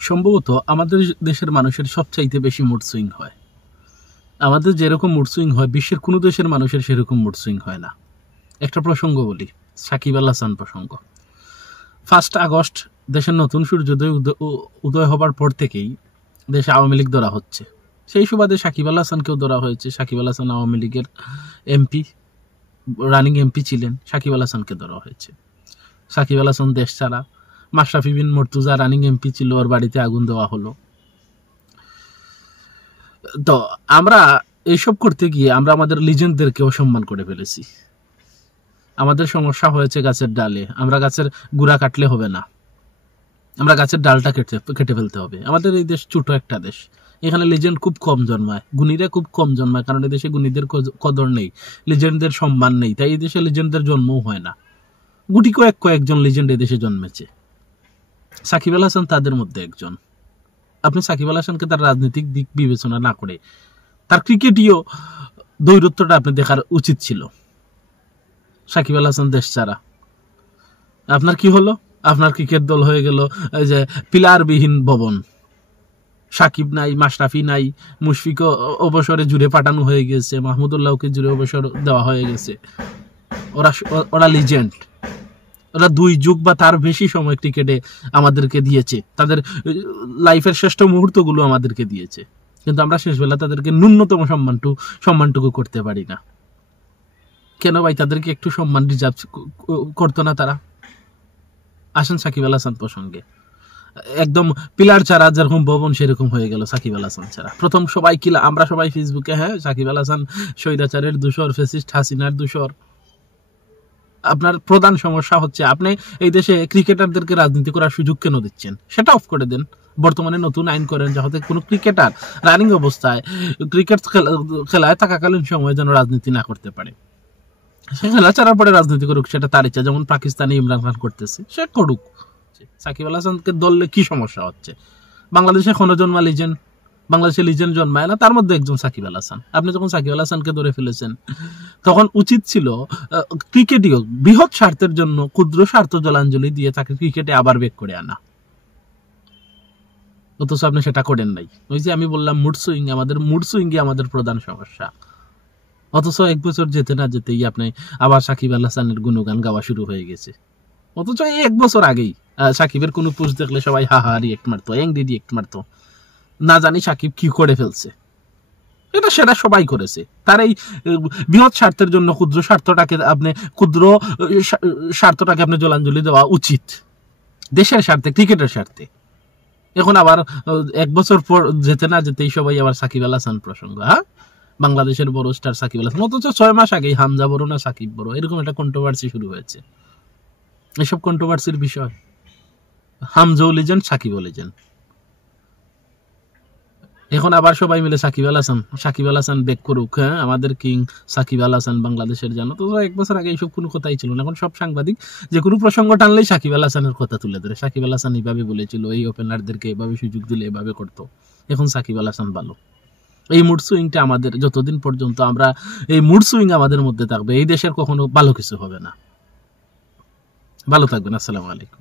সম্ভবত আমাদের দেশের মানুষের সবচাইতে বেশি মুড সুইং হয়। আমাদের যেরকম মুড সুইং হয় বিশ্বের কোনো দেশের মানুষের সেরকম মুড সুইং হয় না। একটা প্রসঙ্গ বলি, সাকিব আল হাসান প্রসঙ্গ। 1 আগস্ট দেশের নতুন সূর্যোদয় উদয় হবার পর থেকেই দেশে আওয়ামী লীগ ধরা হচ্ছে। সেই সুবাদে সাকিব আল হাসানকেও ধরা হয়েছে। সাকিব আল হাসান আওয়ামী লীগের এমপি, রানিং এমপি ছিলেন, সাকিব আল হাসানকে ধরা হয়েছে। সাকিব আল হাসান দেশ ছাড়া। মাশরাফি বিন মুর্তজা রানিং এমপি ছিল, ওর বাড়িতে আগুন দেওয়া হলো। তো আমরা এইসব করতে গিয়ে আমরা আমাদের লিজেন্ডদেরকে অসম্মান করে ফেলেছি। আমাদের সমস্যা হয়েছে গাছের ডালে। আমরা গাছের গুড়া কাটলে হবে না, আমরা গাছের ডালটা কেটে ফেলতে হবে। আমাদের এই দেশ ছোট একটা দেশ, এখানে লিজেন্ড খুব কম জন্মায়, গুণীরা খুব কম জন্মায়, কারণ এই দেশে গুণীদের কদর নেই, লিজেন্ডদের সম্মান নেই, তাই এই দেশে লিজেন্ডদের জন্মও হয় না। গুটি কয়েকজন লিজেন্ড এই দেশে জন্মেছে। সাকিব আল হাসান তাদের মধ্যে একজন। আপনি সাকিব আল হাসানকে তার রাজনৈতিক দিক বিবেচনা না করে তার ক্রিকেটীয় দৈরত্বটা আপনি দেখার উচিত ছিল। সাকিব আল হাসান দেশ ছাড়া, আপনার কি হলো? আপনার ক্রিকেট দল হয়ে গেল এই যে পিলারবিহীন ভবন। সাকিব নাই, মাশরাফি নাই, মুশফিকও অবসরে জুড়ে পাঠানো হয়ে গেছে, মাহমুদুল্লাহকে জুড়ে অবসর দেওয়া হয়ে গেছে। ওরা লিজেন্ড, ওরা 2 যুগ বা তার বেশি সময় ক্রিকেটে আমাদেরকে দিয়েছে, তাদের লাইফের শ্রেষ্ঠ মুহূর্তগুলো আমাদেরকে দিয়েছে, কিন্তু আমরা শেষবেলা তাদেরকে ন্যূনতম সম্মানটুকু করতে পারি না। কেন ভাই? তাদেরকে একটু সম্মান রিজার্ভ করতো না তারা? আসেন সাকিব আল হাসান প্রসঙ্গে। একদম পিলার ছাড়া যেরকম ভবন সেরকম হয়ে গেল সাকিব আল হাসান ছাড়া। প্রথম সবাই আমরা সবাই ফেসবুকে সাকিব আল হাসান স্বৈরাচারের দূষর, ফেসিস্ট হাসিনার দূষর। আপনার প্রধান সমস্যা হচ্ছে আপনি এই দেশে ক্রিকেটারদেরকে রাজনীতি করার সুযোগ কেন দিচ্ছেন? সেটা অফ করে দেন। বর্তমানে নতুন আইন করেন যাতে কোনো ক্রিকেটার রানিং অবস্থায় ক্রিকেট খেলায় থাকাকালীন সময় যেন রাজনীতি না করতে পারে। সে খেলা ছাড়ার পরে রাজনীতি করুক, সেটা তার ইচ্ছা। যেমন পাকিস্তানে ইমরান খান করতেছে, সে করুক। সাকিব আল হাসানকে দললে কি সমস্যা হচ্ছে? বাংলাদেশে এখনো জন্মা লিজেন্ড, বাংলাদেশে লিজেন্ড জন্মায় না, তার মধ্যে একজন সাকিব আল হাসান। আপনি যখন সাকিব আল হাসানকে ধরে ফেলেছেন তখন উচিত ছিল ক্রিকেটীয় বৃহৎ স্বার্থের জন্য ক্ষুদ্র স্বার্থ জলাঞ্জলি দিয়ে তাকে ক্রিকেটে আবার বেক করে আনা। অথচ আপনি সেটা করেন নাই। ওই যে আমি বললাম মুড সুইং, আমাদের মুড সুইংই আমাদের প্রধান সমস্যা। অথচ 1 বছর যেতে না যেতেই আপনি আবার সাকিব আল হাসানের গুণগান গাওয়া শুরু হয়ে গেছে। অথচ এই 1 বছর আগেই সাকিবের কোনো পোস্ট দেখলে সবাই হা রিয়েক্ট মারতো, এংরি রিয়েক্ট মারতো। না জানি সাকিব কি করে ফেলছে, সেটা সবাই করেছে। তার এই বৃহৎ স্বার্থের জন্য ক্ষুদ্র স্বার্থটাকে আপনি জলাঞ্জলি দেওয়া উচিত, দেশের স্বার্থে, ক্রিকেটের স্বার্থে। এখন আবার 1 বছর পর যেতে না যেতেই সবাই আবার সাকিব আল হাসান প্রসঙ্গ। বাংলাদেশের বড় স্টার সাকিব আল হাসান। অথচ 6 মাস আগেই হামজা বড় না সাকিব বড়, এরকম একটা কন্ট্রোভার্সি শুরু হয়েছে। এসব কন্ট্রোভার্সির বিষয়। হামজাও লিজেন্ড, সাকিবও লিজেন্ড। এখন আবার সবাই মিলে সাকিব আল হাসান বেক করুক, আমাদের কিং সাকিব আল হাসান বাংলাদেশের জানো। তো 1 বছর আগে এইসব কোনো কথাই ছিল না। এখন সব সাংবাদিক যে কোনো প্রসঙ্গ টানলেই সাকিব আল হাসানের কথা তুলে ধরে। সাকিব আল হাসান এইভাবে বলেছিল, এই ওপেনারদেরকে এভাবে সুযোগ দিলে এভাবে করতো। এখন সাকিব আল হাসান ভালো। এই মুড সুইংটা আমাদের, যতদিন পর্যন্ত আমরা এই মুড সুইং আমাদের মধ্যে থাকবে, এই দেশের কখনো ভালো কিছু হবে না। ভালো থাকবেন। আসসালামু আলাইকুম।